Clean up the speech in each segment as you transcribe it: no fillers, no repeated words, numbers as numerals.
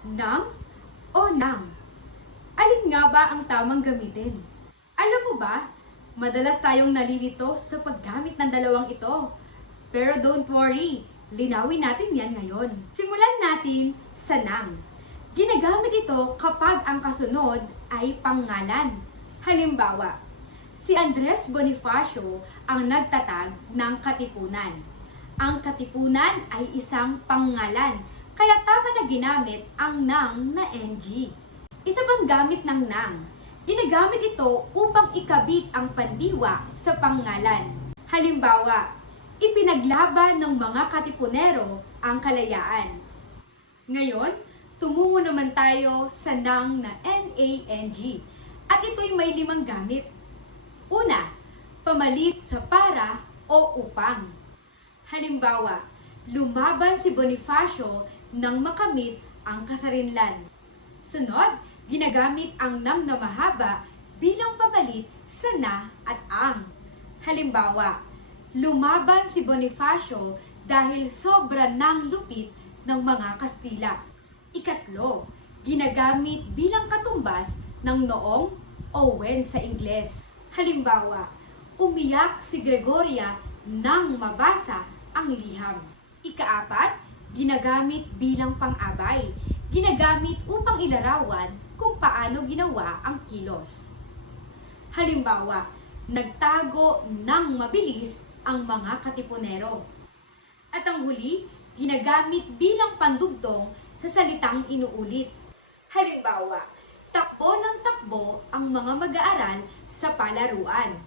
Nang o nang? Alin nga ba ang tamang gamitin? Alam mo ba, madalas tayong nalilito sa paggamit ng dalawang ito. Pero don't worry, linawin natin yan ngayon. Simulan natin sa nang. Ginagamit ito kapag ang kasunod ay pangalan. Halimbawa, si Andres Bonifacio ang nagtatag ng Katipunan. Ang Katipunan ay isang pangalan, kaya tama na ginamit ang nang na NG. Isa pang gamit ng nang. Ginagamit ito upang ikabit ang pandiwa sa pangalan. Halimbawa, ipinaglaban ng mga Katipunero ang kalayaan. Ngayon, tumungo naman tayo sa nang na NANG. At ito'y may 5 gamit. Una, pamalit sa para o upang. Halimbawa, lumaban si Bonifacio nang makamit ang kasarinlan. Sunod, ginagamit ang nang na mahaba bilang pamalit sa na at ang. Halimbawa, lumaban si Bonifacio dahil sobra ng lupit ng mga Kastila. Ikatlo, ginagamit bilang katumbas ng noong o when sa Ingles. Halimbawa, umiyak si Gregoria nang mabasa ang liham. Ikaapat, ginagamit bilang pang-abay. Ginagamit upang ilarawan kung paano ginawa ang kilos. Halimbawa, nagtago ng mabilis ang mga Katipunero. At ang huli, ginagamit bilang pandugtong sa salitang inuulit. Halimbawa, takbo ng takbo ang mga mag-aaral sa palaruan.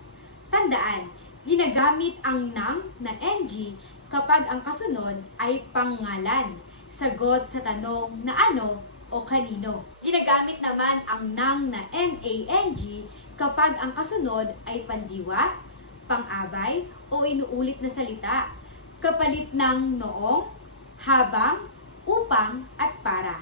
Tandaan, ginagamit ang nang na NG kapag ang kasunod ay pangalan, sagot sa tanong na ano o kanino. Ginagamit naman ang nang na NANG kapag ang kasunod ay pandiwa, pang-abay o inuulit na salita, kapalit ng noong, habang, upang at para.